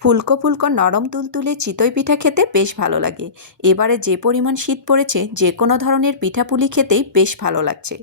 ফুলকো ফুলকো নরম তুলতুলে চিতই পিঠা খেতে বেশ ভালো লাগে। এবারে যে পরিমাণ শীত পড়েছে, যে কোনো ধরনের পিঠাপুলি খেতেই বেশ ভালো লাগছে।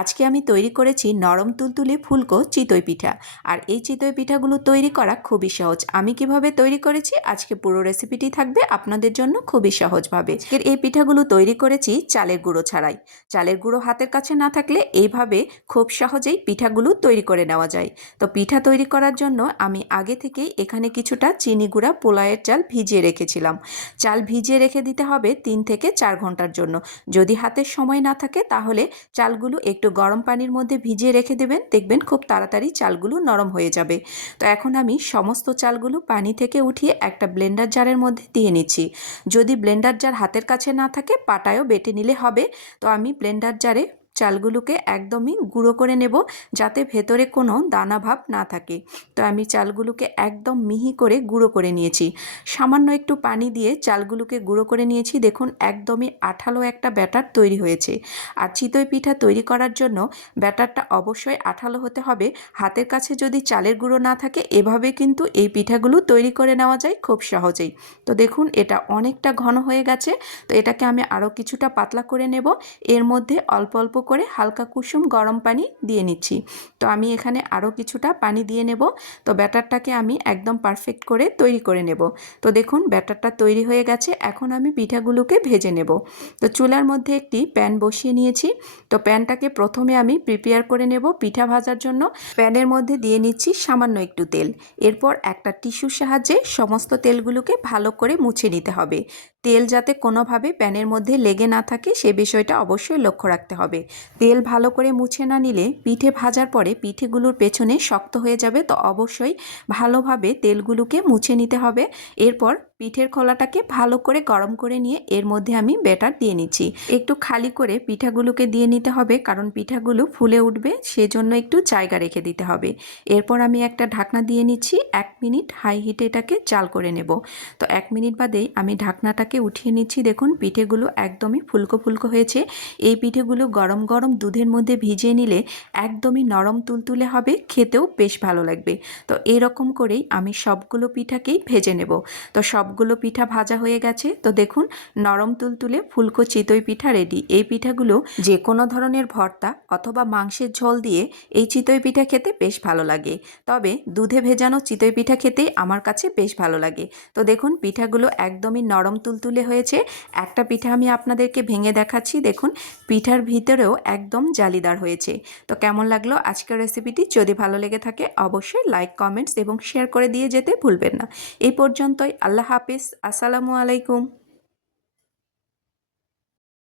আজকে আমি তৈরি করেছি নরম তুলতুলে ফুলকো চিতই পিঠা। আর এই চিতই পিঠাগুলো তৈরি করা খুবই সহজ। আমি কিভাবে তৈরি করেছি আজকে পুরো রেসিপিটি থাকবে আপনাদের জন্য খুবই সহজভাবে। আজকের এই পিঠাগুলো তৈরি করেছি চালের গুঁড়ো ছাড়াই। চালের গুঁড়ো হাতের কাছে না থাকলে এইভাবে খুব সহজেই পিঠাগুলো তৈরি করে নেওয়া যায়। তো পিঠা তৈরি করার জন্য আমি আগে থেকেই এখানে কিছুটা চিনি গুঁড়া পোলাওয়ের চাল ভিজিয়ে রেখেছিলাম। চাল ভিজিয়ে রেখে দিতে হবে 3 থেকে 4 ঘন্টার জন্য। যদি হাতের সময় না থাকে তাহলে চালগুলো একটু গরম পানির মধ্যে ভিজিয়ে রেখে দেবেন, দেখবেন খুব তাড়াতাড়ি চালগুলো নরম হয়ে যাবে। তো এখন আমি সমস্ত চালগুলো পানি থেকে উঠিয়ে একটা ব্লেন্ডার জারের মধ্যে দিয়ে নিচ্ছি। যদি ব্লেন্ডার জার হাতের কাছে না থাকে পাটায়ও বেটে নিলে হবে। তো আমি ব্লেন্ডার জারে চালগুলোকে একদমই গুঁড়ো করে নেব, যাতে ভেতরে কোনো দানা ভাব না থাকে। তো আমি চালগুলোকে একদম মিহি করে গুঁড়ো করে নিয়েছি। সামান্য একটু পানি দিয়ে চালগুলোকে গুঁড়ো করে নিয়েছি। দেখুন একদমই আঠালো একটা ব্যাটার তৈরি হয়েছে। আর চিতই পিঠা তৈরি করার জন্য ব্যাটারটা অবশ্যই আঠালো হতে হবে। হাতের কাছে যদি চালের গুঁড়ো না থাকে এভাবে কিন্তু এই পিঠাগুলো তৈরি করে নেওয়া যায় খুব সহজেই। তো দেখুন এটা অনেকটা ঘন হয়ে গেছে। তো এটাকে আমি আরও কিছুটা পাতলা করে নেব। এর মধ্যে অল্প অল্প করে হালকা কুসুম গরম পানি দিয়ে নিচ্ছি। তো আমি এখানে আরও কিছুটা পানি দিয়ে নেব। তো ব্যাটারটাকে আমি একদম পারফেক্ট করে তৈরি করে নেব। তো দেখুন ব্যাটারটা তৈরি হয়ে গেছে। এখন আমি পিঠাগুলোকে ভেজে নেব। তো চুলার মধ্যে একটি প্যান বসিয়ে নিয়েছি। তো প্যানটাকে প্রথমে আমি প্রিপেয়ার করে নেব পিঠা ভাজার জন্য। প্যানের মধ্যে দিয়ে নিচ্ছি সামান্য একটু তেল। এরপর একটা টিস্যুর সাহায্যে সমস্ত তেলগুলোকে ভালো করে মুছে নিতে হবে। তেল যাতে কোনোভাবে প্যানের মধ্যে লেগে না থাকে সে বিষয়টা অবশ্যই লক্ষ্য রাখতে হবে। তেল ভালো করে মুছে না নিলে পিঠে ভাজার পরে পিঠেগুলোর পেছনে শক্ত হয়ে যাবে। তো অবশ্যই ভালোভাবে তেলগুলোকে মুছে নিতে হবে। এরপর পিঠের খোলাটাকে ভালো করে গরম করে নিয়ে এর মধ্যে আমি ব্যাটার দিয়ে নিচ্ছি। একটু খালি করে পিঠাগুলোকে দিয়ে নিতে হবে, কারণ পিঠাগুলো ফুলে উঠবে, সেজন্য একটু জায়গা রেখে দিতে হবে। এরপর আমি একটা ঢাকনা দিয়ে নিচ্ছি। 1 মিনিট হাই হিটে এটাকে জাল করে নেব। তো 1 মিনিট বাদেই আমি ঢাকনাটাকে উঠিয়ে নিচ্ছি। দেখুন পিঠেগুলো একদমই ফুলকো ফুলকো হয়েছে। এই পিঠেগুলো গরম গরম দুধের মধ্যে ভিজিয়ে নিলে একদমই নরম তুলতুলে হবে, খেতেও বেশ ভালো লাগবে। তো এরকম করেই আমি সবগুলো পিঠাকেই ভেজে নেব। তো সবগুলো পিঠা ভাজা হয়ে গেছে। তো দেখুন নরম তুলতুলে ফুলকো চিতই পিঠা রেডি। এই পিঠাগুলো যে কোনো ধরনের ভর্তা অথবা মাংসের ঝোল দিয়ে এই চিতই পিঠা খেতে বেশ ভালো লাগে। তবে দুধে ভেজানো চিতই পিঠা খেতেই আমার কাছে বেশ ভালো লাগে। তো দেখুন পিঠাগুলো একদমই নরম তুলতুলে হয়েছে। একটা পিঠা আমি আপনাদেরকে ভেঙে দেখাচ্ছি। দেখুন পিঠার ভিতরেও একদম জালিদার হয়েছে। তো কেমন লাগলো আজকের রেসিপিটি? যদি ভালো লেগে থাকে অবশ্যই লাইক, কমেন্টস এবং শেয়ার করে দিয়ে যেতে ভুলবেন না। এই পর্যন্তই। আল্লাহ হাফিজ। আসসালামু আলাইকুম।